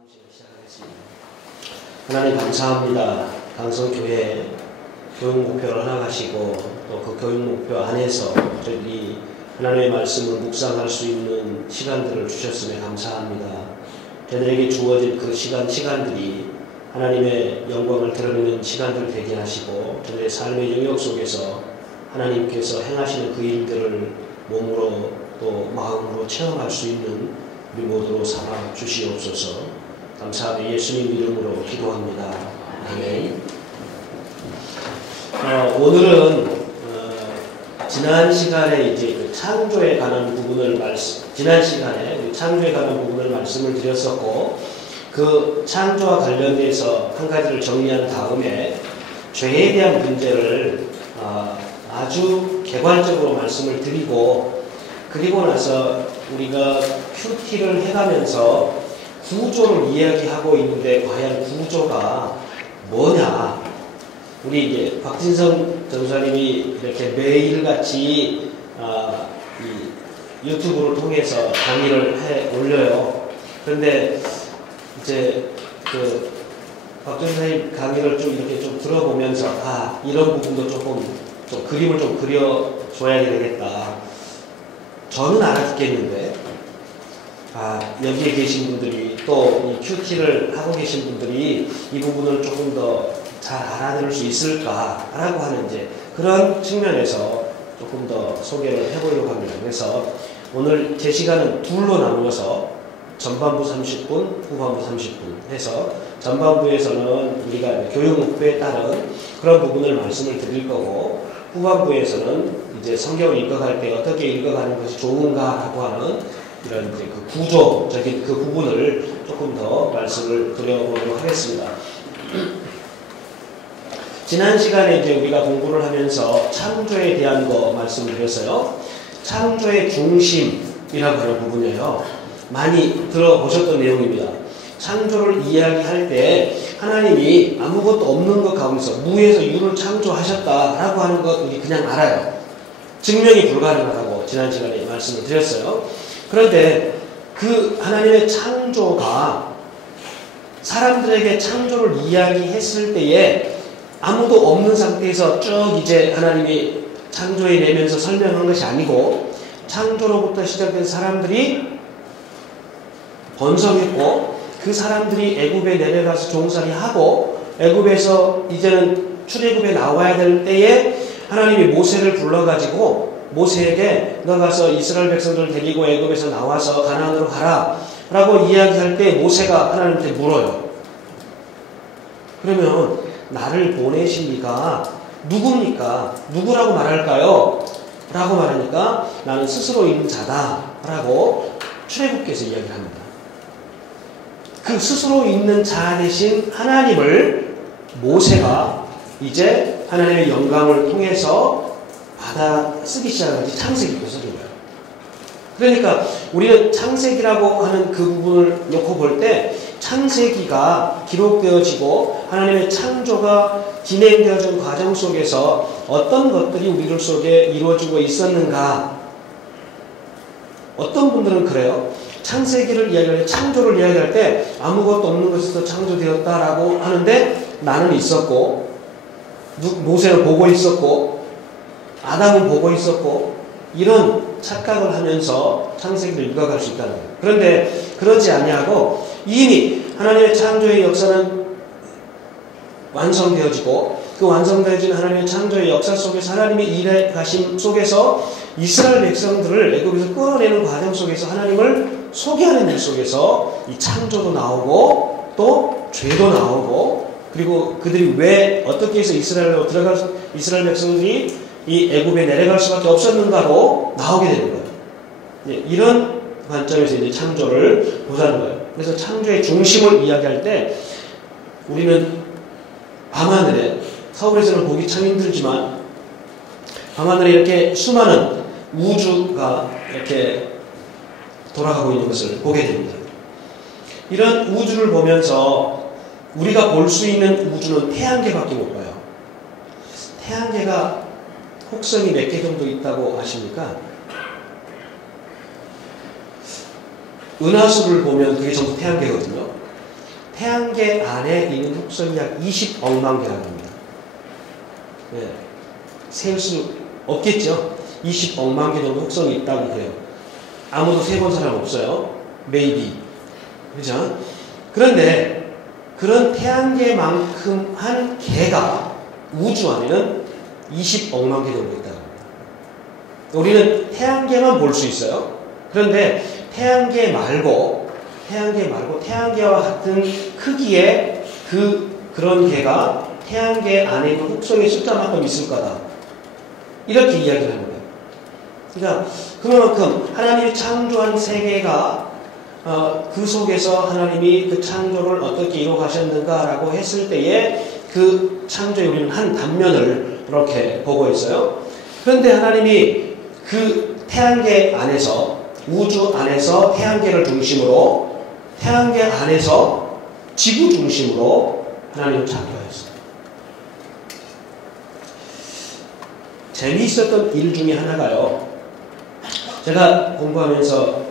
음식을 시작하겠습니다. 하나님 감사합니다. 강성교회 교육 목표를 허락하시고 또 그 교육 목표 안에서 저희들이 하나님의 말씀을 묵상할 수 있는 시간들을 주셨음에 감사합니다. 저희들에게 주어진 그 시간들이 하나님의 영광을 드러내는 시간들 되게 하시고 저희의 삶의 영역 속에서 하나님께서 행하시는 그 일들을 몸으로 또 마음으로 체험할 수 있는 우리 모두로 삼아 주시옵소서. 감사하며 예수님 이름으로 기도합니다. 아멘. 오늘은 지난 시간에 이제 그 창조에 관한 부분을 말씀을 드렸었고, 그 창조와 관련돼서 한 가지를 정리한 다음에 죄에 대한 문제를 아주 개괄적으로 말씀을 드리고, 그리고 나서 우리가 큐티를 해가면서 구조를 이야기하고 있는데 과연 구조가 뭐냐? 우리 이제 박진성 전사님이 이렇게 매일같이 이 유튜브를 통해서 강의를 해 올려요. 그런데 이제 그 박 전사님 강의를 좀 이렇게 좀 들어보면서 이런 부분도 조금 좀 그림을 좀 그려줘야 되겠다. 저는 알아듣겠는데 여기에 계신 분들이 또 이 큐티를 하고 계신 분들이 이 부분을 조금 더 잘 알아들을 수 있을까라고 하는 이제 그런 측면에서 조금 더 소개를 해보려고 합니다. 그래서 오늘 제 시간은 둘로 나누어서 전반부 30분, 후반부 30분 해서 전반부에서는 우리가 교육 목표에 따른 그런 부분을 말씀을 드릴 거고, 후반부에서는 이제 성경을 읽어갈 때 어떻게 읽어가는 것이 좋은가라고 하는 이런 이제 그 구조적인 그 부분을 조금 더 말씀을 드려보도록 하겠습니다. 지난 시간에 이제 우리가 공부를 하면서 창조에 대한 거 말씀을 드렸어요. 창조의 중심이라고 하는 부분이에요. 많이 들어보셨던 내용입니다. 창조를 이야기할 때 하나님이 아무것도 없는 것 가운데서 무에서 유를 창조하셨다라고 하는 것 우리 그냥 알아요. 증명이 불가능하다고 지난 시간에 말씀을 드렸어요. 그런데 그 하나님의 창조가 사람들에게 창조를 이야기했을 때에 아무도 없는 상태에서 쭉 이제 하나님이 창조해 내면서 설명한 것이 아니고, 창조로부터 시작된 사람들이 번성했고, 그 사람들이 애굽에 내려가서 종살이 하고, 애굽에서 이제는 출애굽에 나와야 될 때에 하나님이 모세를 불러가지고 모세에게 너 가서 이스라엘 백성들을 데리고 애굽에서 나와서 가나안으로 가라 라고 이야기할 때 모세가 하나님한테 물어요. 그러면 나를 보내신 이가 누굽니까? 누구라고 말할까요? 라고 말하니까 나는 스스로 있는 자다 라고 출애굽께서 이야기를 합니다. 그 스스로 있는 자 대신 하나님을 모세가 이제 하나님의 영감을 통해서 받아 쓰기 시작하지 창세기로 써준 거예요. 그러니까 우리는 창세기라고 하는 그 부분을 놓고 볼 때 창세기가 기록되어지고 하나님의 창조가 진행되어진 과정 속에서 어떤 것들이 우리들 속에 이루어지고 있었는가. 어떤 분들은 그래요. 창세기를 이야기할 때, 창조를 이야기할 때 아무것도 없는 것에서 창조되었다라고 하는데 나는 있었고, 모세는 보고 있었고, 아담은 보고 있었고, 이런 착각을 하면서 창세기를 읽어갈 수 있다는 거예요. 그런데 그러지 아니하고 이미 하나님의 창조의 역사는 완성되어지고, 그 완성되어진 하나님의 창조의 역사 속에서 하나님의 일해 가심 속에서 이스라엘 백성들을 애굽에서 끌어내는 과정 속에서 하나님을 소개하는 일 속에서 이 창조도 나오고 또 죄도 나오고, 그리고 그들이 왜 어떻게 해서 이스라엘 백성들이 이 애굽에 내려갈 수밖에 없었는가로 나오게 되는 거예요. 이런 관점에서 이제 창조를 보자는 거예요. 그래서 창조의 중심을 이야기할 때 우리는 밤하늘에, 서울에서는 보기 참 힘들지만 밤하늘에 이렇게 수많은 우주가 이렇게 돌아가고 있는 것을 보게 됩니다. 이런 우주를 보면서 우리가 볼 수 있는 우주는 태양계밖에 못 봐요. 태양계가 혹성이 몇 개 정도 있다고 아십니까? 은하수를 보면 그게 전부 태양계거든요. 태양계 안에 있는 흑성이 약 20억만 개라고 합니다. 네. 세울 수 없겠죠? 20억만 개 정도 흑성이 있다고 그래요. 아무도 세본 사람 없어요. maybe. 그죠? 그런데 그런 태양계만큼 한 개가 우주 안에는 20억만 개 정도 있다고 합니다. 우리는 태양계만 볼 수 있어요. 그런데 태양계 말고 태양계와 같은 크기의 그런 개가 태양계 안에 있는 흑성의 숫자만큼 있을 거다. 이렇게 이야기를 합니다. 그러니까 그만큼 하나님이 창조한 세계가 그 속에서 하나님이 그 창조를 어떻게 이루어가셨는가라고 했을 때에 그 창조의 우리는 한 단면을 이렇게 보고 있어요. 그런데 하나님이 그 태양계 안에서 우주 안에서 태양계를 중심으로 태양계 안에서 지구 중심으로 하나님을 창조하였어요. 재미있었던 일 중에 하나가요. 제가 공부하면서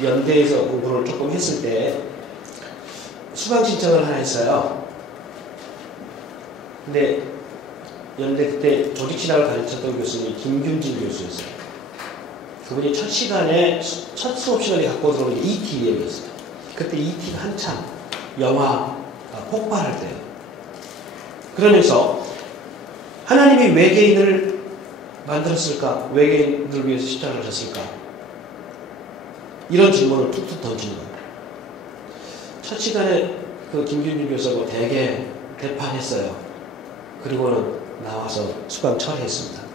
연대에서 공부를 조금 했을 때 수강 신청을 하나 했어요. 근데 연대 그때 조직신학을 가르쳤던 교수님이 김균진 교수였어요. 그분이 첫 수업 시간에 갖고 들어온 게 E.T. 이야기였어요. 그때 E.T.가 한참 영화 폭발할 때예요. 그러면서 하나님이 외계인을 만들었을까? 외계인을 위해서 십자가를 졌을까? 이런 질문을 툭툭 던진 거예요. 첫 시간에 그 김균진 교수하고 되게 대판했어요. 그리고는 나와서 수강 철회했습니다.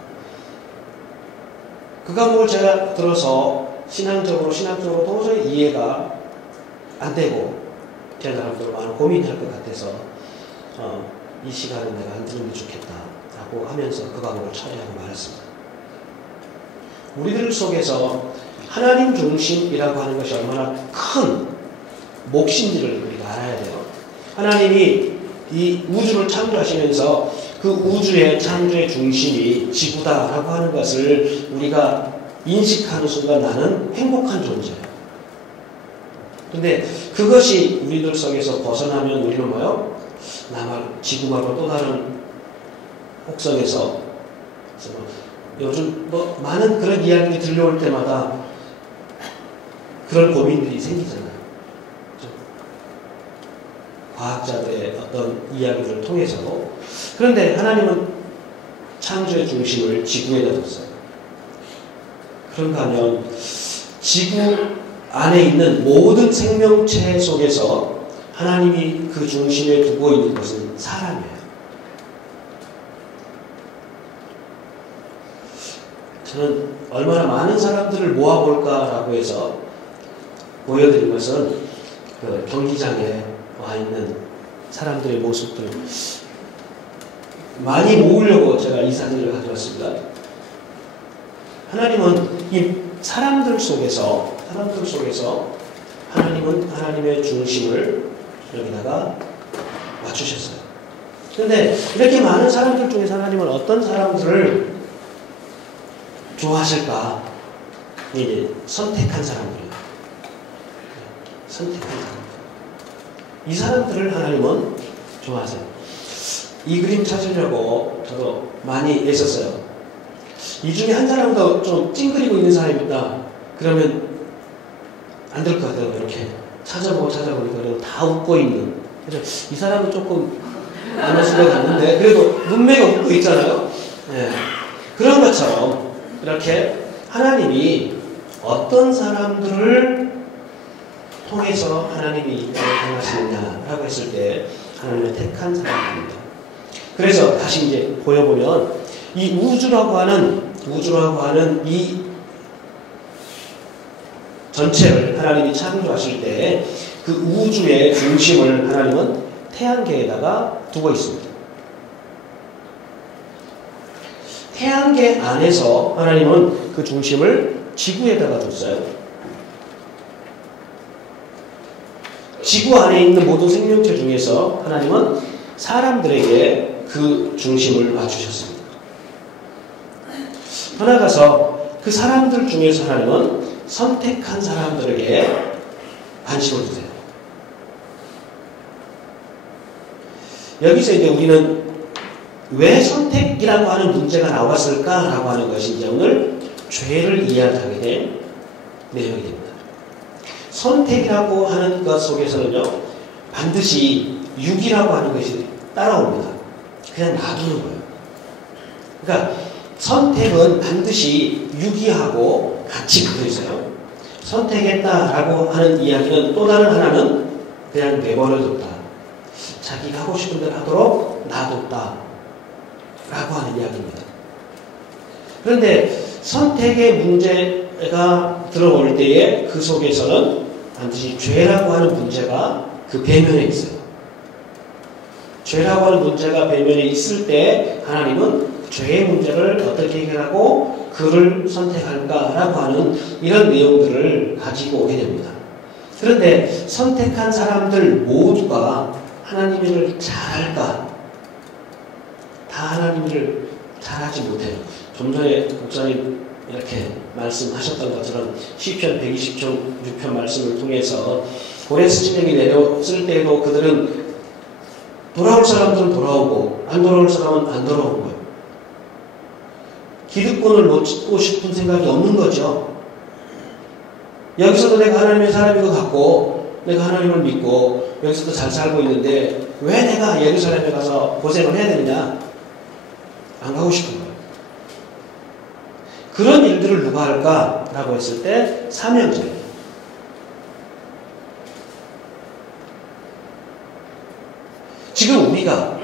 그 과목을 제가 들어서 신앙적으로 도저히 이해가 안 되고 제 나름대로 많은 고민할 것 같아서 이 시간에 내가 안 들으면 좋겠다라고 하면서 그 과목을 철회하고 말았습니다. 우리들 속에서 하나님 중심이라고 하는 것이 얼마나 큰 몫인지를 우리가 알아야 돼요. 하나님이 이 우주를 창조하시면서 그 우주의 창조의 중심이 지구다라고 하는 것을 우리가 인식하는 순간 나는 행복한 존재예요. 근데 그것이 우리들 속에서 벗어나면 우리는 뭐요? 지구 말고 또 다른 혹성에서 요즘 많은 그런 이야기들이 들려올 때마다 그런 고민들이 생기잖아요. 과학자들의 어떤 이야기를 통해서도. 그런데 하나님은 창조의 중심을 지구에다 뒀어요. 그런가 하면 지구 안에 있는 모든 생명체 속에서 하나님이 그 중심에 두고 있는 것은 사람이에요. 저는 얼마나 많은 사람들을 모아볼까라고 해서 보여드린 것은 그 경기장에 와 있는 사람들의 모습들 많이 모으려고 제가 이 사진을 가져왔습니다. 하나님은 이 사람들 속에서 하나님은 하나님의 중심을 여기다가 맞추셨어요. 그런데 이렇게 많은 사람들 중에서 하나님은 어떤 사람들을 좋아하실까? 이제 선택한 사람들이에요. 선택한 사람들. 이 사람들을 하나님은 좋아하세요. 이 그림 찾으려고 저도 많이 애썼어요. 이 중에 한 사람도 좀 찡그리고 있는 사람이 있다. 그러면 안 될 것 같아요. 이렇게 찾아보니까 다 웃고 있는. 그래서 이 사람은 조금 안 할 수가 있는데 그래도 문맥이 웃고 있잖아요. 네. 그런 것처럼 이렇게 하나님이 어떤 사람들을 통해서 하나님이 이 땅을 행하시느냐라고 했을 때 하나님의 택한 사람입니다. 그래서 다시 이제 보여보면 이 우주라고 하는 이 전체를 하나님이 창조하실 때 그 우주의 중심을 하나님은 태양계에다가 두고 있습니다. 태양계 안에서 하나님은 그 중심을 지구에다가 뒀어요. 지구 안에 있는 모든 생명체 중에서 하나님은 사람들에게 그 중심을 맞추셨습니다. 더 나아가서 그 사람들 중에서 하나님은 선택한 사람들에게 관심을 두세요. 여기서 이제 우리는 왜 선택이라고 하는 문제가 나왔을까라고 하는 것이 이제 오늘 죄를 이야기하게 된 내용이 됩니다. 선택이라고 하는 것 속에서는요, 반드시 육이라고 하는 것이 따라옵니다. 그냥 놔두는 거예요. 그러니까 선택은 반드시 육이하고 같이 붙어 있어요. 선택했다라고 하는 이야기는 또 다른 하나는 그냥 내버려뒀다. 자기가 하고 싶은 대로 하도록 놔뒀다. 라고 하는 이야기입니다. 그런데 선택의 문제가 들어올 때에 그 속에서는 반드시 죄라고 하는 문제가 그 배면에 있어요. 죄라고 하는 문제가 배면에 있을 때 하나님은 죄의 문제를 어떻게 해결하고 그를 선택할까라고 하는 이런 내용들을 가지고 오게 됩니다. 그런데 선택한 사람들 모두가 하나님 일을 잘할까? 다 하나님 일을 잘하지 못해요. 좀 전에 목사님 이렇게 말씀하셨던 것처럼 시편 126편 말씀을 통해서 고레스 진영이 내려왔을 때에도 그들은 돌아올 사람들은 돌아오고 안 돌아올 사람은 안 돌아온 거예요. 기득권을 놓고 싶은 생각이 없는 거죠. 여기서도 내가 하나님의 사람인 것 같고 내가 하나님을 믿고 여기서도 잘 살고 있는데 왜 내가 예루살렘에 가서 고생을 해야 되느냐? 안 가고 싶은 거예요. 그런 일들을 누가 할까라고 했을 때 사명자예요. 지금 우리가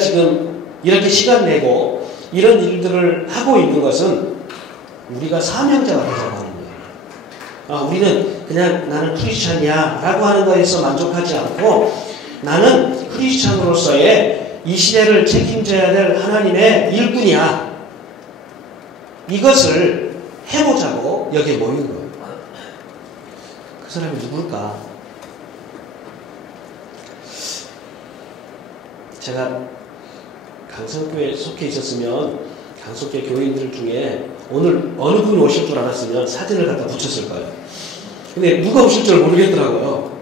지금 이렇게 시간 내고 이런 일들을 하고 있는 것은 우리가 사명자가 되자고 하는 거예요. 우리는 그냥 나는 크리스찬이야 라고 하는 거에서 만족하지 않고 나는 크리스찬으로서의 이 시대를 책임져야 될 하나님의 일꾼이야. 이것을 해보자고 여기에 모인 거예요. 그 사람이 누굴까? 제가 강성교회에 속해 있었으면 강성교회 교인들 중에 오늘 어느 분이 오실 줄 알았으면 사진을 갖다 붙였을 거예요. 근데 누가 오실 줄 모르겠더라고요.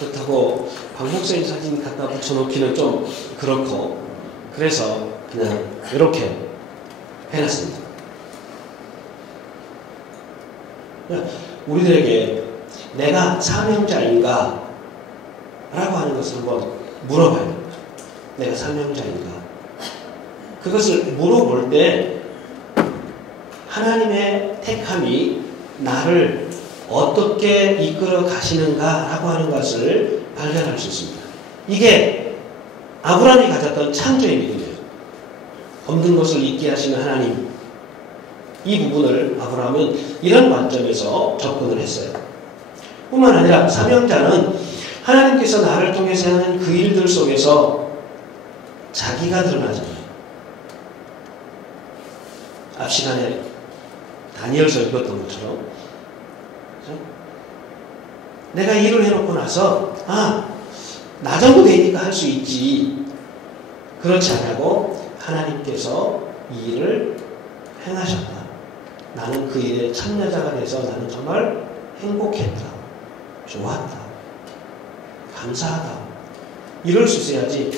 그렇다고 박 목사님 사진 갖다 붙여놓기는 좀 그렇고 그래서 그냥 이렇게 해놨습니다. 우리들에게 내가 사명자인가? 라고 하는 것을 한번 물어봐야 됩니다. 내가 사명자인가? 그것을 물어볼 때 하나님의 택함이 나를 어떻게 이끌어 가시는가? 라고 하는 것을 발견할 수 있습니다. 이게 아브라함이 가졌던 창조의 믿음이에요. 없는 것을 있게 하시는 하나님. 이 부분을 아브라함은 이런 관점에서 접근을 했어요. 뿐만 아니라 사명자는 하나님께서 나를 통해서 하는 그 일들 속에서 자기가 드러나잖아요. 앞 시간에 다니엘서 읽었던 것처럼 그렇죠? 내가 일을 해놓고 나서 나 정도 되니까 할 수 있지. 그렇지 않냐고 하나님께서 이 일을 행하셨다. 나는 그 일에 참여자가 돼서 나는 정말 행복했다. 좋았다. 감사하다. 이럴 수 있어야지.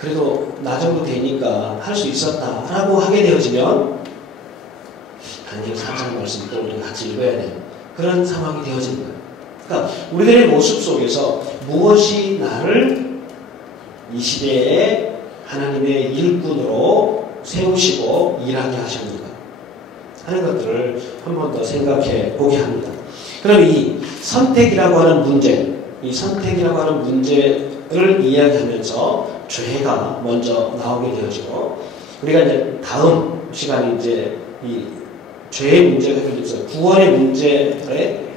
그래도 나 정도 되니까 할 수 있었다. 라고 하게 되어지면 다니엘 4장 말씀 또 우리가 같이 읽어야 돼요. 그런 상황이 되어지는 거예요. 그러니까 우리들의 모습 속에서 무엇이 나를 이 시대에 하나님의 일꾼으로 세우시고 일하게 하셨는가 하는 것들을 한 번 더 생각해 보게 합니다. 그럼 이 선택이라고 하는 문제, 이 선택이라고 하는 문제를 이야기하면서 죄가 먼저 나오게 되어지고 우리가 이제 다음 시간에 이제 이 죄의 문제가 해결돼서 구원의 문제를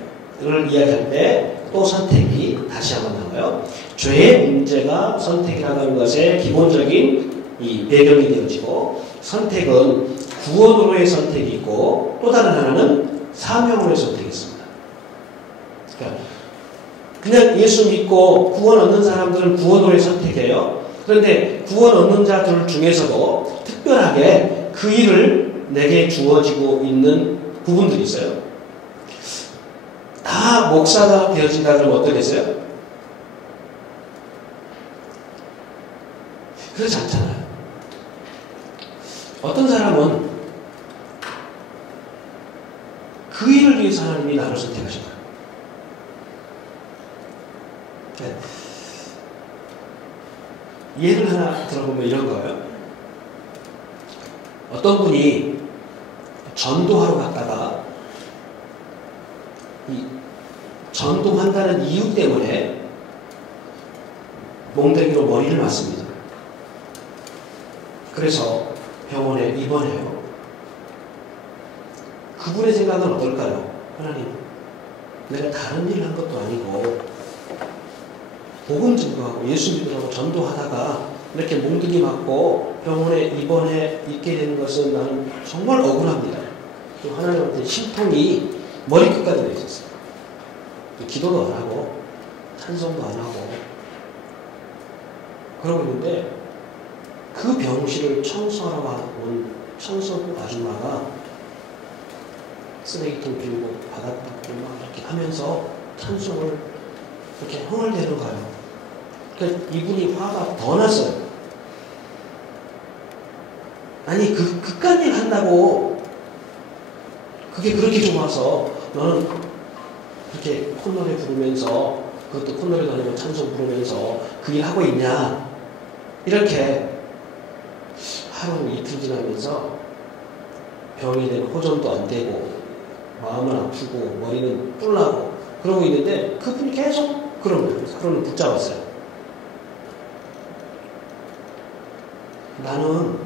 이야기할 때 또 선택이 다시 한번 나와요. 죄의 문제가 선택이라고 하는 것의 기본적인 이 배경이 되어지고 선택은 구원으로의 선택이 있고 또 다른 하나는 사명으로의 선택이 있습니다. 그러니까 그냥 예수 믿고 구원 얻는 사람들은 구원으로의 선택이에요. 그런데 구원 얻는 자들 중에서도 특별하게 그 일을 내게 주어지고 있는 부분들이 있어요. 다 목사가 되어진다 그러면 어떻겠어요? 그렇지 않잖아요. 어떤 사람은 그 일을 위해서 하나님이 나를 선택하신 거예요. 네. 예를 하나 들어보면 이런 거예요. 어떤 분이 전도하러 갔다가 이 전도한다는 이유 때문에 몽둥이로 머리를 맞습니다. 그래서 병원에 입원해요. 그분의 생각은 어떨까요? 하나님, 내가 다른 일을 한 것도 아니고 복음 증거하고 예수 믿으라고 전도하다가 이렇게 몽둥이 맞고 병원에 입원해 있게 되는 것은 나는 정말 억울합니다. 또 하나님한테 심통이 머리끝까지 내 있었어요. 기도도 안 하고 찬송도 안 하고 그러고 있는데 그 병실을 청소하러 온 청소부 아줌마가 쓰레기통 빌고 바닥 닦고 막 이렇게 하면서 찬송을 이렇게 흥얼대는 거예요. 그러니까 이분이 화가 더 났어요. 아니 그깟 일 한다고 그게 그렇게 좋아서 너는 그렇게 콧노래 부르면서 그것도 콧노래 다니고 찬송 부르면서 그 일 하고 있냐 이렇게 하루 이틀 지나면서 병이 되고 호전도 안 되고 마음은 아프고 머리는 뿔나고 그러고 있는데 그분이 계속 그러는 거예요. 그러면 붙잡았어요. 나는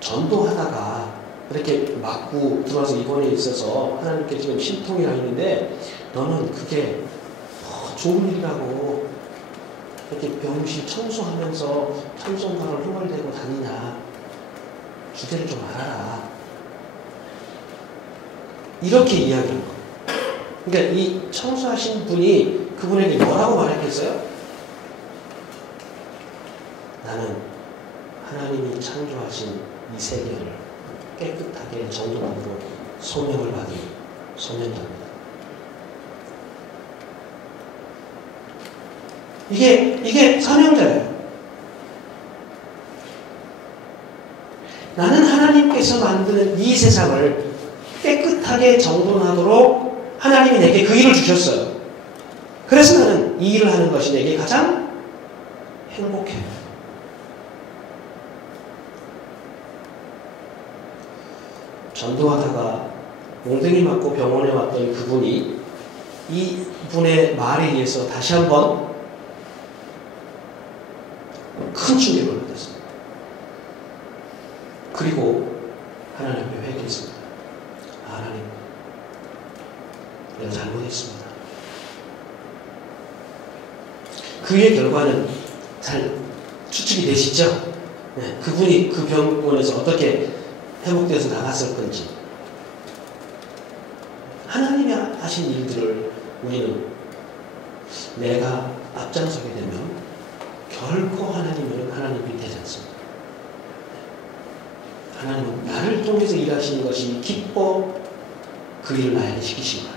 전도하다가 이렇게 맞고 들어와서 입원해 있어서 하나님께 지금 심통이라 했는데 너는 그게 좋은 일이라고 이렇게 병실 청소하면서 찬송가를 흥얼대고 다니냐. 주제를 좀 알아라. 이렇게 이야기한 거예요. 그러니까 이 청소하신 분이 그분에게 뭐라고 말했겠어요? 나는 하나님이 창조하신 이 세계를 깨끗하게 정돈하도록 소명을 받은 소년자입니다. 이게 사명자예요. 나는 하나님께서 만드는 이 세상을 깨끗하게 정돈하도록 하나님이 내게 그 일을 주셨어요. 그래서 나는 이 일을 하는 것이 내게 가장 행복해요. 전도하다가 몽둥이 맞고 병원에 왔던 그분이 이 분의 말에 의해서 다시 한번 큰 충격을 받았습니다. 그리고 하나님 앞에 회개했습니다. 하나님, 내가 잘못했습니다. 그의 결과는 잘 추측이 되시죠? 네, 그분이 그 병원에서 어떻게 회복되어서 나갔을 건지. 하나님이 하신 일들을 우리는 내가 앞장서게 되면 결코 하나님은 하나님이 되지 않습니다. 하나님은 나를 통해서 일하시는 것이 기뻐 그 일을 나에게 시키신 거야.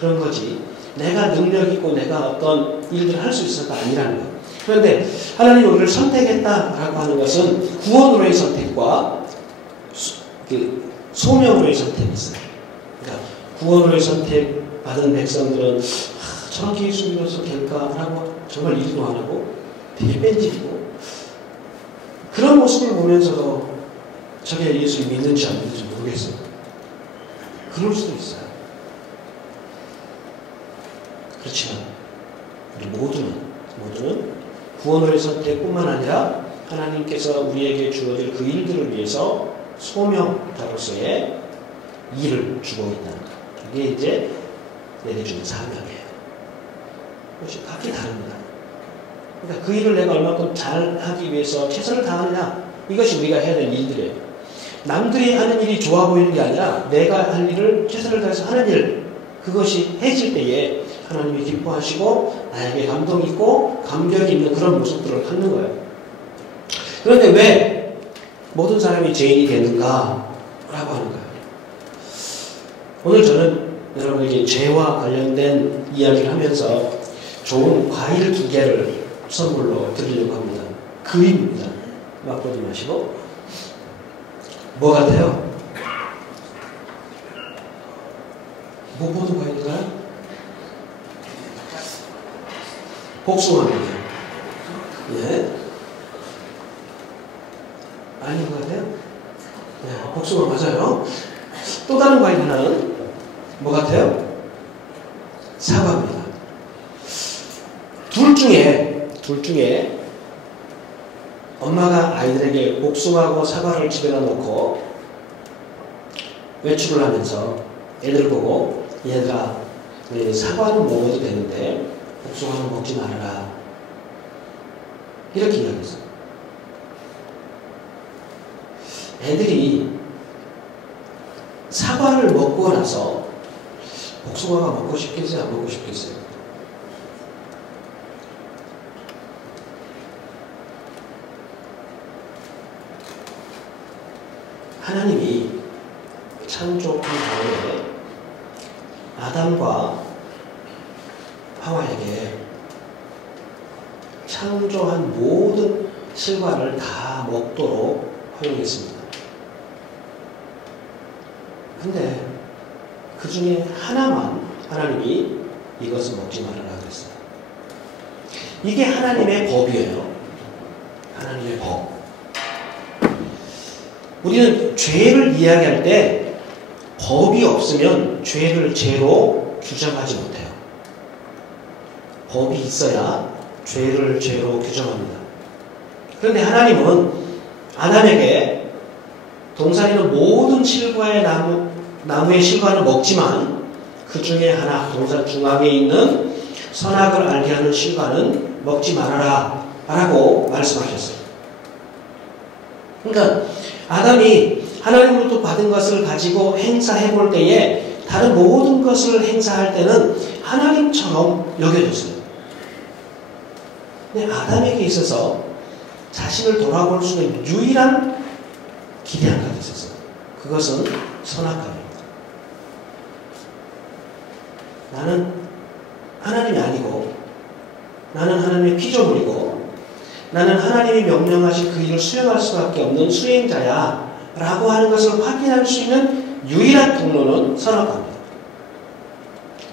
그런 거지. 내가 능력 있고 내가 어떤 일들을 할 수 있어서가 아니라는 거야. 그런데 하나님이 우리를 선택했다라고 하는 것은 구원으로의 선택과 소명으로의 선택이 있어요. 그러니까 구원으로의 선택 받은 백성들은 저렇게 예수 믿어서 될까라고 정말 일도 안 하고 되게 뺀질이고 그런 모습을 보면서도 저게 예수를 믿는지 안 믿는지 모르겠어요. 그럴 수도 있어요. 그렇지만 우리 모두는 구원의 선택뿐만 아니라 하나님께서 우리에게 주어질 그 일들을 위해서 소명자로서의 일을 주고 있다는 것. 이게 이제 내게 주는 사명이에요. 그것이 각기 다릅니다. 그러니까 그 일을 내가 얼마큼 잘 하기 위해서 최선을 다하느냐, 이것이 우리가 해야 될 일들이에요. 남들이 하는 일이 좋아 보이는 게 아니라 내가 할 일을 최선을 다해서 하는 일, 그것이 해질 때에 하나님이 기뻐하시고 나에게 감동 있고 감격이 있는 그런 모습들을 갖는 거예요. 그런데 왜 모든 사람이 죄인이 되는가? 라고 하는 거예요. 오늘 저는 여러분에게 죄와 관련된 이야기를 하면서 좋은 과일 2개를 선물로 드리려고 합니다. 그림입니다. 막 보지 마시고. 뭐 같아요? 뭐 보는 과일인가요? 복숭아입니다. 예. 아닌 것 같아요? 네, 복숭아 맞아요. 또 다른 과일 하나는 뭐 같아요? 사과입니다. 둘 중에 엄마가 아이들에게 복숭아하고 사과를 집에다 놓고 외출을 하면서 애들 보고 얘들아 사과는 먹어도 되는데 복숭아는 먹지 말아라 이렇게 이야기했어요. 애들이 사과를 먹고 나서 복숭아가 먹고 싶겠어요? 안 먹고 싶겠어요? 하나님이 창조한 다음에 아담과 하와에게 창조한 모든 실과를 다 먹도록 허용했습니다. 근데 그 중에 하나만 하나님이 이것을 먹지 말아라 그랬어요. 이게 하나님의 법이에요. 하나님의 법. 우리는 죄를 이야기할 때 법이 없으면 죄를 죄로 규정하지 못해요. 법이 있어야 죄를 죄로 규정합니다. 그런데 하나님은 아담에게 동산에 있는 모든 실과의 나무의 실과는 먹지만 그 중에 하나 동산 중앙에 있는 선악을 알게 하는 실과는 먹지 말아라 라고 말씀하셨어요. 그러니까 아담이 하나님으로부터 받은 것을 가지고 행사해 볼 때에 다른 모든 것을 행사할 때는 하나님처럼 여겨졌어요. 근데 아담에게 있어서 자신을 돌아볼 수 있는 유일한 길이 한 가지 있었어요. 그것은 선악과입니다. 나는 하나님이 아니고 나는 하나님의 피조물이고 나는 하나님이 명령하신 그 일을 수행할 수밖에 없는 수행자야 라고 하는 것을 확인할 수 있는 유일한 통로는 선악과입니다.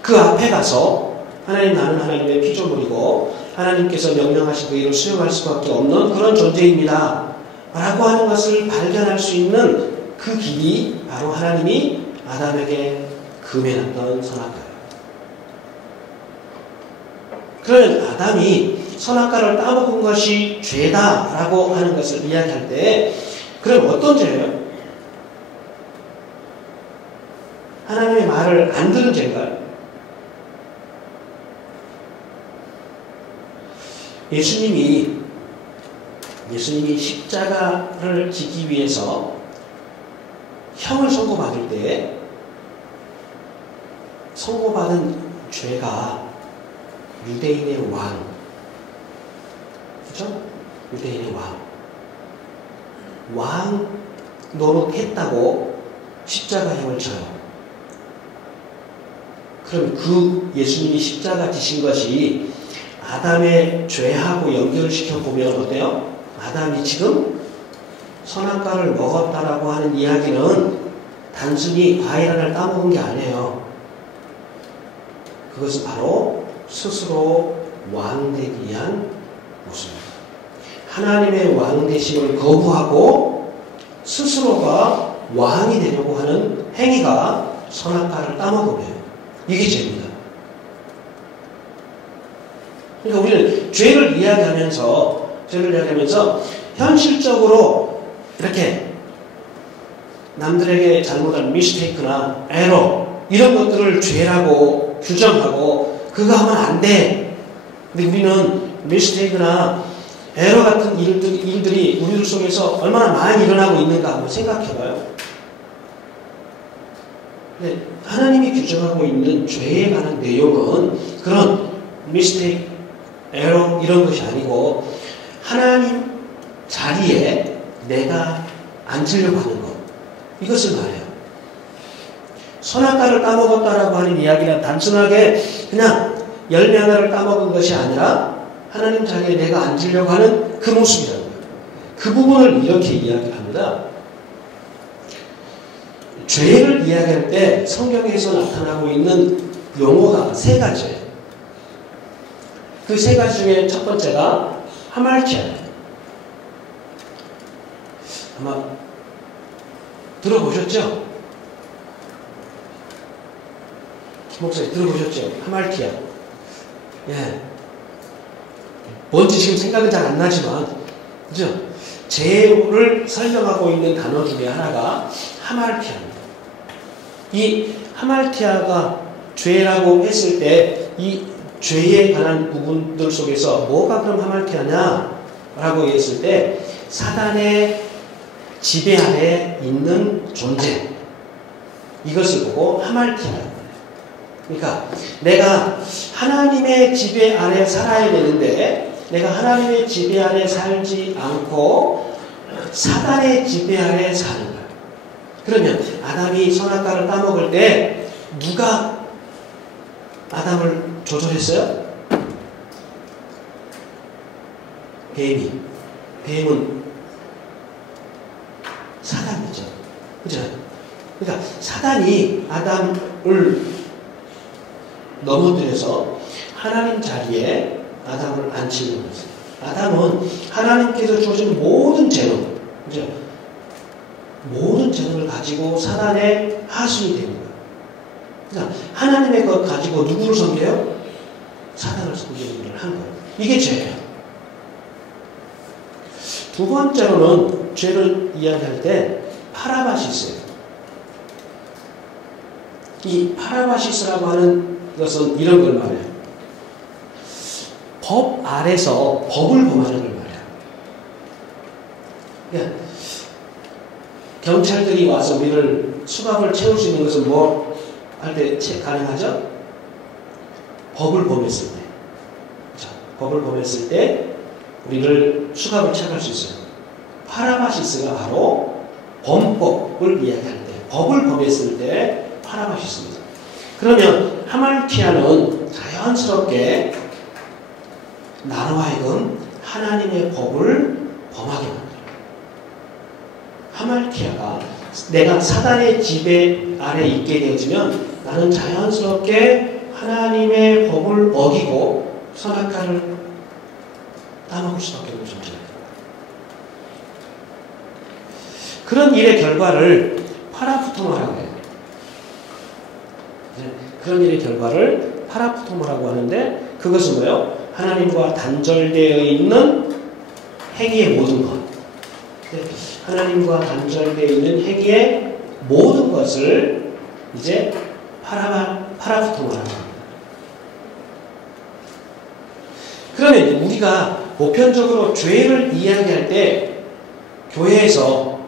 그 앞에 가서 하나님 나는 하나님의 피조물이고 하나님께서 명령하신 그 일을 수행할 수밖에 없는 그런 존재입니다 라고 하는 것을 발견할 수 있는 그 길이 바로 하나님이 아담에게 금해놨던 선악과예요. 그러면 아담이 선악과를 따먹은 것이 죄다라고 하는 것을 이야기할 때 그럼 어떤 죄예요? 하나님의 말을 안 들은 죄인가요? 예수님이 십자가를 지기 위해서 형을 선고받을 때 선고받은 죄가 유대인의 왕, 그렇죠? 유대인의 왕 노릇했다고 십자가형을 쳐요. 그럼 그 예수님이 십자가 지신 것이 아담의 죄하고 연결시켜 보면 어때요? 아담이 지금 선악과를 먹었다라고 하는 이야기는 단순히 과일 하나를 따먹은 게 아니에요. 그것은 바로 스스로 왕되기 위한 모습입니다. 하나님의 왕되심을 거부하고 스스로가 왕이 되려고 하는 행위가 선악과를 따먹으면 이게 죄입니다. 그러니까 우리는 죄를 이야기하면서 현실적으로 이렇게 남들에게 잘못한 미스테이크나 에러 이런 것들을 죄라고 규정하고 그거 하면 안 돼. 근데 우리는 미스테이크나 에러 같은 일들이 우리들 속에서 얼마나 많이 일어나고 있는가 한번 생각해봐요. 근데 하나님이 규정하고 있는 죄에 관한 내용은 그런 미스테이크, 에러 이런 것이 아니고 하나님 자리에 내가 앉으려고 하는 것 이것을 말해요. 선악과를 따먹었다라고 하는 이야기는 단순하게 그냥 열매 하나를 따먹은 것이 아니라 하나님 자리에 내가 앉으려고 하는 그 모습이라는 거예요. 그 부분을 이렇게 이야기합니다. 죄를 이야기할 때 성경에서 나타나고 있는 용어가 세 가지예요. 그 세 가지 중에 첫 번째가 하말티아예요. 아마 들어보셨죠? 목사님 들어보셨죠? 하말티아. 예. 뭔지 지금 생각은 잘 안 나지만, 그죠? 죄를 설명하고 있는 단어 중에 하나가 하말티아입니다. 이 하말티아가 죄라고 했을 때 이 죄에 관한 부분들 속에서 뭐가 그럼 하말티아냐라고 했을 때 사단의 지배 아래 있는 존재, 이것을 보고 하말티아라고 해요. 그러니까 내가 하나님의 지배 아래 살아야 되는데 내가 하나님의 지배 아래 살지 않고 사단의 지배 아래 사는 거야. 그러면 아담이 선악과를 따먹을 때 누가 아담을 조절했어요? 뱀이. 뱀은 사단이죠. 그죠? 그러니까 사단이 아담을 넘어뜨려서 하나님 자리에 아담을 앉히는 거죠. 아담은 하나님께서 주어진 모든 재능, 그죠? 모든 재능을 가지고 사단의 하수인이 되는 거예요. 그러니까 하나님의 것 가지고 누구를 섬겨요? 사단을 섬기는 일을 한 거예요. 이게 죄예요. 두 번째로는 죄를 이야기할 때 파라바시스예요. 이 파라바시스라고 하는 것은 이런 걸 말해요. 법 아래서 법을 범하는 걸 말해요. 그러니까 경찰들이 와서 우리를 수갑을 채울 수 있는 것은 뭐 할 때 가능하죠? 법을 범했을 때. 자, 법을 범했을 때 우리를 수갑을 채울 수 있어요. 파라바시스가 바로 범법을 이야기할 때, 법을 범했을 때 파라바시스입니다. 그러면 하말티아는 자연스럽게 나로 하여금 하나님의 법을 범하게 만들어요. 하말티아가 내가 사단의 지배 아래 있게 되어지면 나는 자연스럽게 하나님의 법을 어기고 선악과를 따먹을 수밖에 없는 존재예요. 그런 일의 결과를 파라푸토마라고 해요. 그런 일의 결과를 파라푸토마라고 하는데 그것은 뭐예요? 하나님과 단절되어 있는 행위의 모든 것. 하나님과 단절되어 있는 행위의 모든 것을 이제 파라푸토마라고 합니다. 그러면 우리가 보편적으로 죄를 이야기할 때 교회에서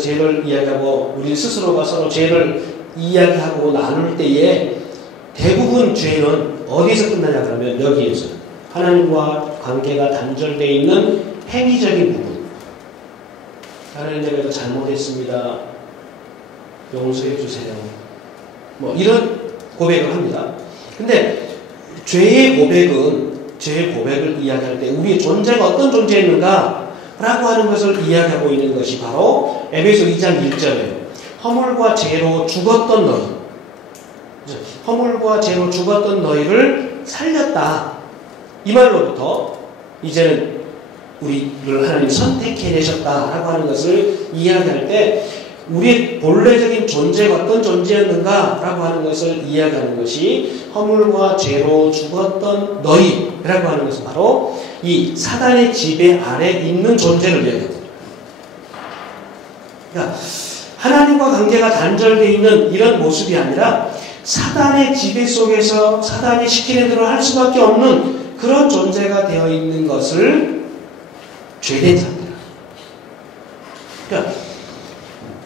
죄를 이야기하고 우리 스스로가 서로 죄를 이야기하고 나눌 때에 대부분 죄는 어디서 끝나냐 그러면 여기에서 하나님과 관계가 단절되어 있는 행위적인 부분. 하나님 내가 이거 잘못했습니다. 용서해 주세요. 뭐 이런 고백을 합니다. 근데 죄의 고백을 이야기할 때 우리의 존재가 어떤 존재였는가 라고 하는 것을 이야기하고 있는 것이 바로 에베소 2장 1절이에요. 허물과 죄로 죽었던 너희. 허물과 죄로 죽었던 너희를 살렸다. 이 말로부터 이제는 우리를 하나님 선택해내셨다라고 하는 것을 이야기할 때 우리의 본래적인 존재가 어떤 존재였는가라고 하는 것을 이야기하는 것이 허물과 죄로 죽었던 너희라고 하는 것은 바로 이 사단의 지배 아래 있는 존재를 이야기합니다. 그러니까 하나님과 관계가 단절되어 있는 이런 모습이 아니라 사단의 지배 속에서 사단이 시키는 대로 할 수밖에 없는 그런 존재가 되어 있는 것을 죄된 상태라. 그러니까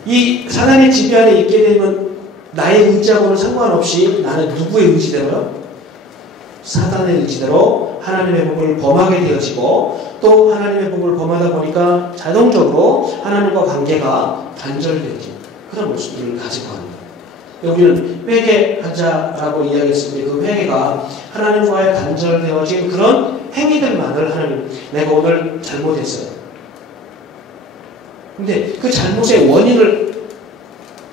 이 사단의 지배 아래 있게 되면 나의 의지하고는 상관없이 나는 누구의 의지대로요? 사단의 의지대로 하나님의 법을 범하게 되어지고 또 하나님의 법을 범하다 보니까 자동적으로 하나님과 관계가 단절되어지는 그런 모습들을 가지고 합니다. 우리는 회개하자라고 이야기했을 때 그 회개가 하나님과의 단절되어진 그런 행위들만을 하나님 내가 오늘 잘못했어요. 근데 그 잘못의 원인을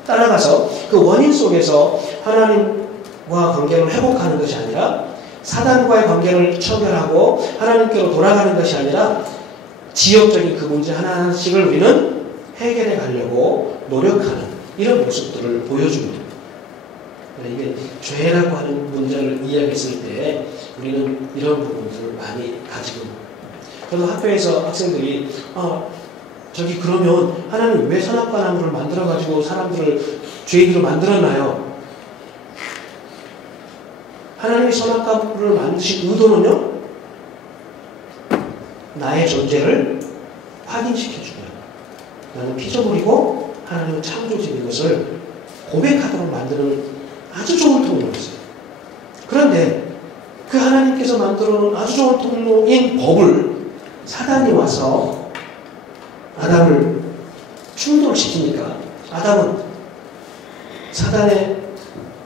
따라가서 그 원인 속에서 하나님과 관계를 회복하는 것이 아니라 사단과의 관계를 처결하고 하나님께로 돌아가는 것이 아니라 지역적인 그 문제 하나하나씩을 우리는 해결해 가려고 노력하는 이런 모습들을 보여줍니다. 이게 죄라고 하는 문제를 이야기했을 때 우리는 이런 부분들을 많이 가지고 있습니다. 저도 학교에서 학생들이 저기 그러면 하나님 왜 선악과 나무를 만들어가지고 사람들을 죄인으로 만들었나요? 하나님이 선악과를 만드신 의도는요? 나의 존재를 확인시켜주고요. 나는 피조물이고 하나님은 창조주인 것을 고백하도록 만드는 아주 좋은 통로였어요. 그런데 그 하나님께서 만들어 놓은 아주 좋은 통로인 법을 사단이 와서 아담을 충돌시키니까 아담은 사단의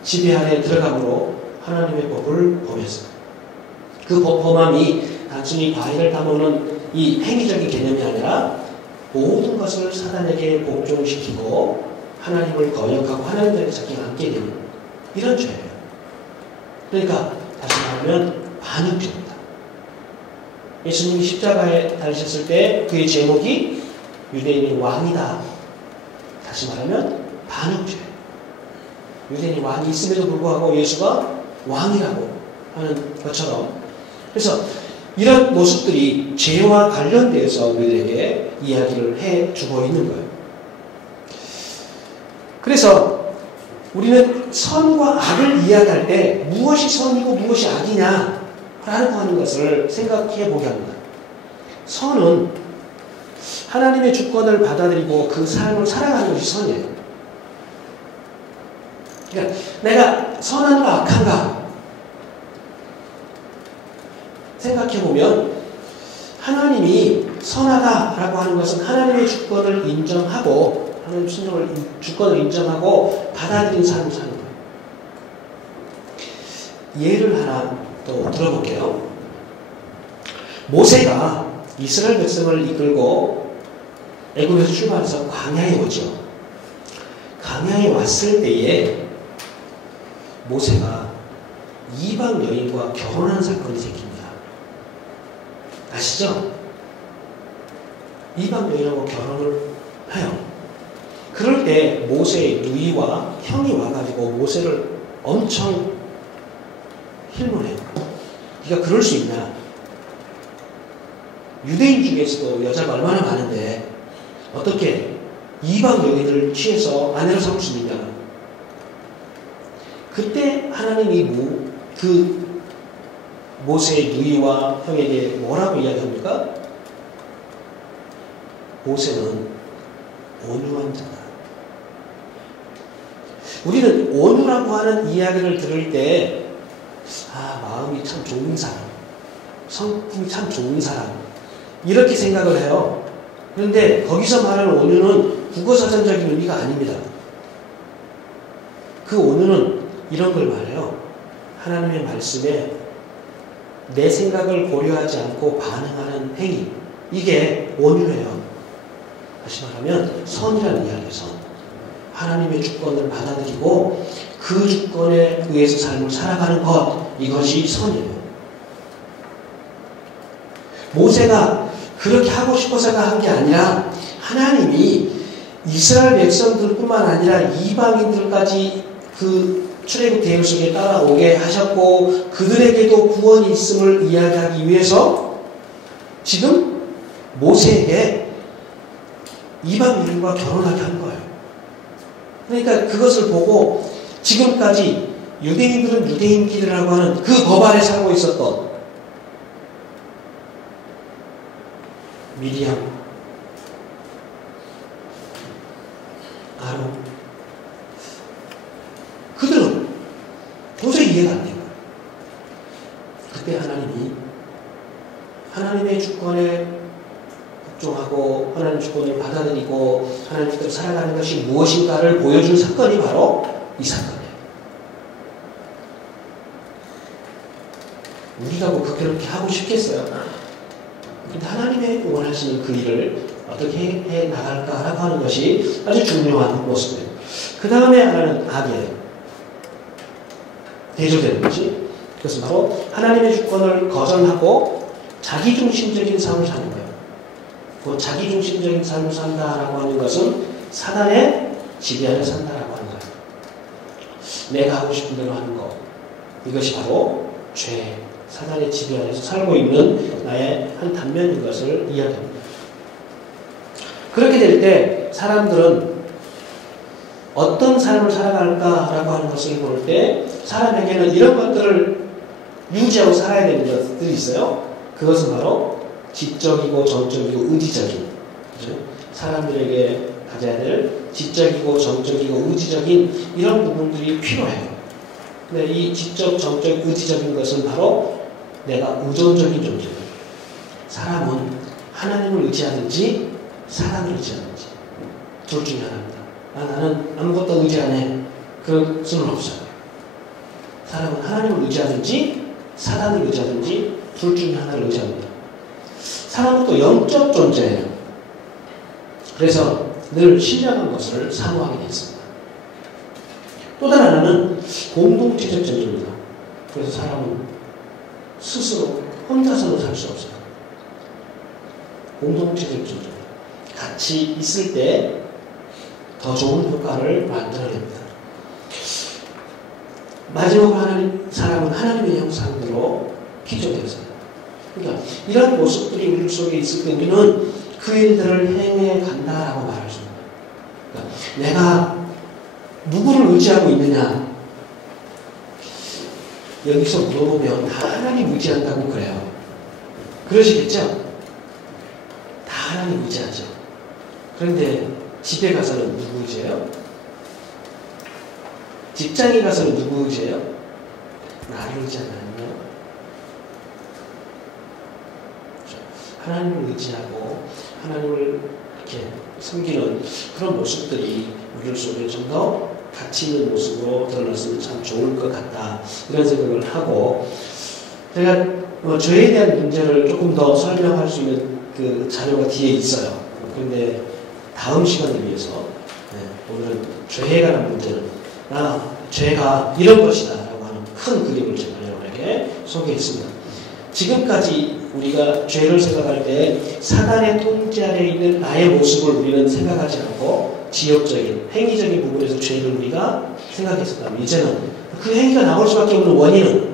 지배 안에 들어감으로 하나님의 법을 범했어요. 그 범함이 단순히 과일을 따먹는 이 행위적인 개념이 아니라 모든 것을 사단에게 복종시키고 하나님을 거역하고 하나님에게 자기 안게 되는 이런 죄예요. 그러니까 다시 말하면 반역죄입니다. 예수님이 십자가에 달리셨을 때 그의 제목이 유대인의 왕이다. 다시 말하면 반역죄. 유대인이 왕이 있음에도 불구하고 예수가 왕이라고 하는 것처럼 그래서 이런 모습들이 죄와 관련돼서 우리에게 이야기를 해주고 있는 거예요. 그래서 우리는 선과 악을 이야기할 때 무엇이 선이고 무엇이 악이냐 라고 하는 것을 생각해 보게 합니다. 선은 하나님의 주권을 받아들이고 그 삶을 살아가는 것이 선이에요. 그러니까 내가 선한가 악한가 생각해보면 하나님이 선하다라고 하는 것은 하나님의 주권을 인정하고 하나님의 주권을 인정하고 받아들인 삶을 사는 거예요. 예를 하나 또 들어볼게요. 모세가 이스라엘 백성을 이끌고 애굽에서 출발해서 광야에 오죠. 광야에 왔을 때에 모세가 이방 여인과 결혼한 사건이 생깁니다. 아시죠? 이방 여인하고 결혼을 해요. 그럴 때 모세의 누이와 형이 와가지고 모세를 엄청 힐문해요. 네가 그럴 수 있나? 유대인 중에서도 여자가 얼마나 많은데 어떻게 이방 여인을 취해서 아내로 삼을 수 있냐? 그때 하나님이 그 모세의 누이와 형에게 뭐라고 이야기합니까? 모세는 온유한 자다. 우리는 온유라고 하는 이야기를 들을 때 마음이 참 좋은 사람, 성품이 참 좋은 사람 이렇게 생각을 해요. 그런데 거기서 말하는 온유는 국어사전적인 의미가 아닙니다. 그 온유는 이런 걸 말해요. 하나님의 말씀에 내 생각을 고려하지 않고 반응하는 행위. 이게 온유예요. 다시 말하면 선이라는 이야기에서 하나님의 주권을 받아들이고 그 주권에 의해서 삶을 살아가는 것. 이것이 선이에요. 모세가 그렇게 하고 싶어서가 한 게 아니라 하나님이 이스라엘 백성들뿐만 아니라 이방인들까지 그 출애굽 대열 속에 따라오게 하셨고 그들에게도 구원이 있음을 이야기하기 위해서 지금 모세에게 이방인과 결혼하게 한 거예요. 그러니까 그것을 보고 지금까지 유대인들은 유대인끼리라고 하는 그 법 아래 살고 있었던 미리암, 아론 그들은 도저히 이해가 안 된 거예요. 그때 하나님이 하나님의 주권에 복종하고 하나님의 주권을 받아들이고 하나님의 뜻대로 살아가는 것이 무엇인가를 보여준 사건이 바로 이 사건이에요. 우리가 뭐 그렇게 하고 싶겠어요? 근데 하나님의 원하시는 그 일을 어떻게 해 나갈까라고 하는 것이 아주 중요한 모습이에요. 그 다음에 하나는 악이에요. 대조되는 거지. 그것은 바로 하나님의 주권을 거절하고 자기중심적인 삶을 사는 거예요. 그 자기중심적인 삶을 산다라고 하는 것은 사단의 지배 아래 산다라고 하는 거예요. 내가 하고 싶은 대로 하는 것. 이것이 바로 죄, 사단의 지배 아래서 살고 있는 나의 한 단면인 것을 이야기합니다. 그렇게 될 때 사람들은 어떤 삶을 살아갈까라고 하는 것을 볼 때 사람에게는 이런 것들을 유지하고 살아야 되는 것들이 있어요. 그것은 바로 지적이고 정적이고 의지적인, 그렇죠? 사람들에게 가져야 될 지적이고 정적이고 의지적인 이런 부분들이 필요해요. 근데 이 지적, 정적, 의지적인 것은 바로 내가 의존적인 존재예요. 사람은 하나님을 의지하든지 사람을 의지하든지 둘 중에 하나입니다. 나는 아무것도 의지 안 해. 그럴 수는 없어요. 사람은 하나님을 의지하든지 사단을 의지하든지 둘 중에 하나를 의지합니다. 사람은 또 영적 존재예요. 그래서 늘 신령한 것을 사모하게 되어 있습니다. 또 다른 하나는 공동체적 존재입니다. 그래서 사람은 스스로 혼자서는 살 수 없어요. 공동체적 존재. 같이 있을 때 더 좋은 효과를 만들어냅니다. 마지막으로 사람은 하나님의 형상대로 피조되었어요. 그러니까 이런 모습들이 우리 속에 있을 때 우리는 그 일들을 행해 간다라고 말할 수 있습니다. 그러니까 내가 누구를 의지하고 있느냐? 여기서 물어보면 다 하나님 의지한다고 그래요. 그러시겠죠? 다 하나님 의지하죠. 그런데 집에 가서는 누구 의지해요? 직장에 가서는 누구 의지해요? 나를 의지하나요? 하나님을 의지하고 하나님을 이렇게 섬기는 그런 모습들이 우리 속에 좀 더 가치 있는 모습으로 드러났으면 참 좋을 것 같다. 이런 생각을 하고 제가 죄에 대한 문제를 조금 더 설명할 수 있는 그 자료가 뒤에 있어요. 그런데 다음 시간을 위해서 오늘은 죄에 관한 문제는 죄가 이런 것이다 라고 하는 큰 그림을 제가 여러분에게 소개했습니다. 지금까지 우리가 죄를 생각할 때 사단의 통제 아래에 있는 나의 모습을 우리는 생각하지 않고 지역적인 행위적인 부분에서 죄를 우리가 생각했었다면 이제는 그 행위가 나올 수밖에 없는 원인은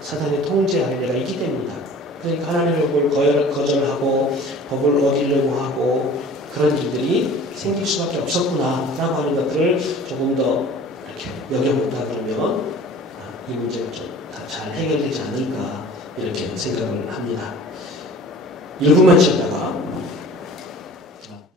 사단의 통제 아래에 내가 있기 때문이다. 그러니까 하나님의 법을 거절하고 법을 어기려고 하고 그런 일들이 생길 수밖에 없었구나 라고 하는 것들을 조금 더 이렇게 여겨본다 그러면 이 문제가 좀 다 잘 해결되지 않을까 이렇게 생각을 합니다. 1분만 쉬었다가